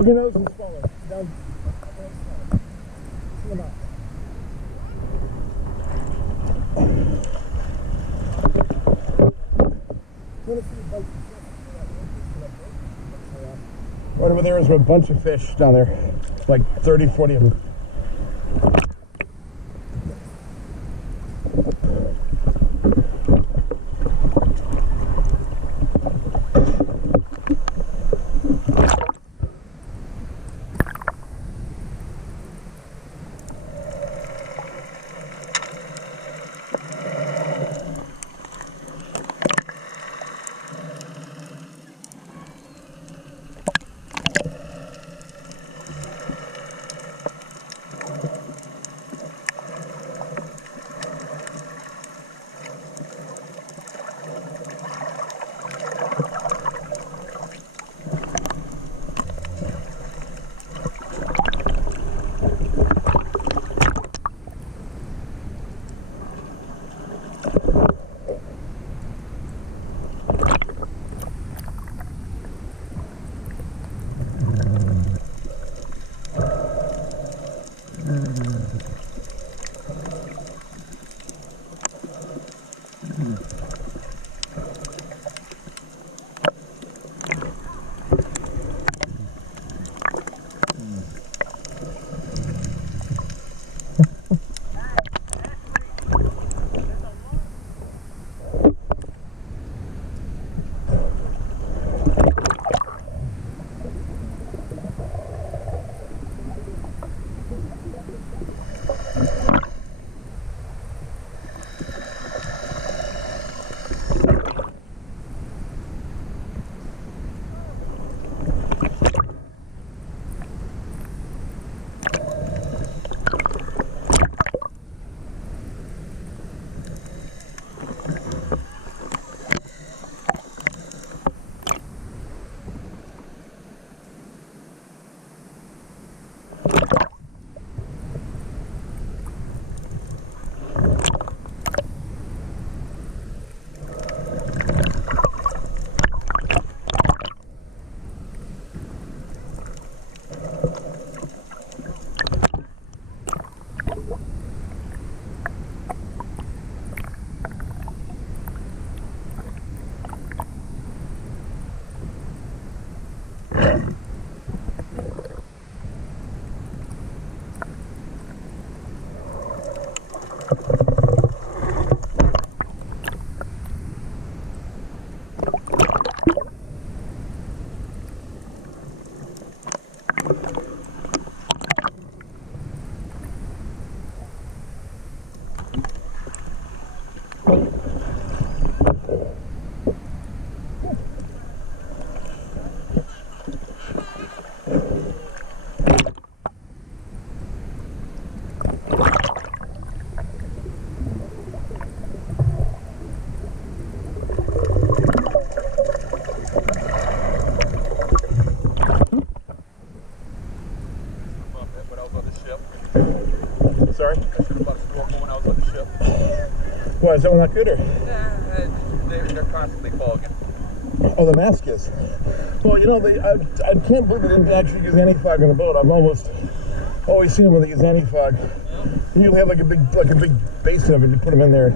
Plug your nose and swallow. Down. See them out. Right over there is a bunch of fish down there, like 30, 40 of them. Sorry? I should have bought a snorkel when I was on the ship. Why, is that one not good or? They're constantly fogging. Oh, the mask is. Well, you know, I can't believe they didn't actually use anti-fog on the boat. I've almost always seen them when they use anti-fog. And you have like a big basin of it, you put them in there.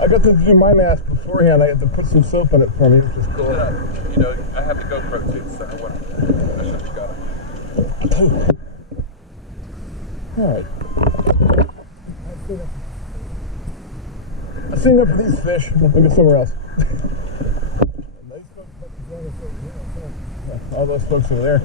I got to do my mask beforehand. I had to put some soap in it for me, which is cool. You know, I have to go for it too, so I should have got it. Alright. I've seen enough of these fish. I'll go somewhere else. All those folks over there.